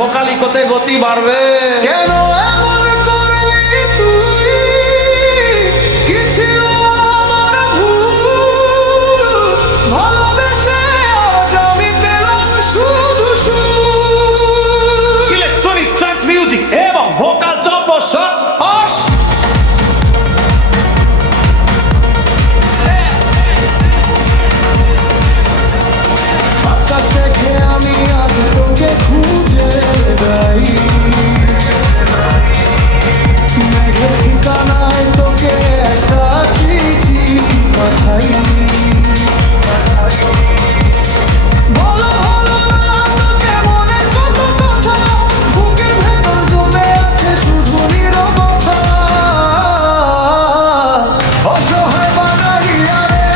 ভোকালিকোতে গতি বাড়বে। কেন এমন করলি তুই? কি ছিল আমার ভুল? ভালোবেসে আজ আমি পেলাম শুধু সুর। ইলেকট্রনিক ট্রান্স মিউজিক এবং ভোকাল চম্পট আস আকাশ দেখে আমি আজ তোকে খুঁজে বেড়াই, মেঘের ঠিকানায় তোকে একটা চিঠি পাঠাই। বলা হলো না তোকে মনের কত কথা, বুকের ভেতর জমে আছে শুধু নীরবতা। অসহায় বানাইয়া রে,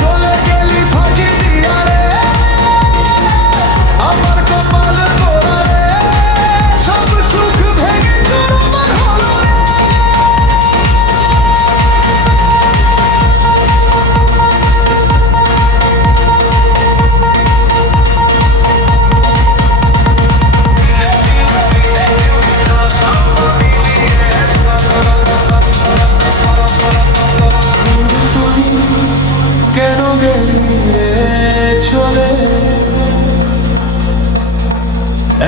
চলে গেলি ফাঁকি দিয়া রে, আমার কপাল পোড়া রে, সব সুখ ভেঙে চুরমার হলো রে। তুই কেন গেলি রে চলে,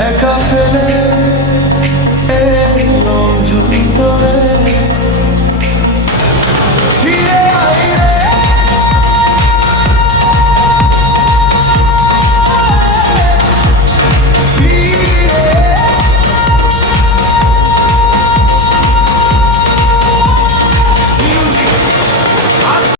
একা ফেলে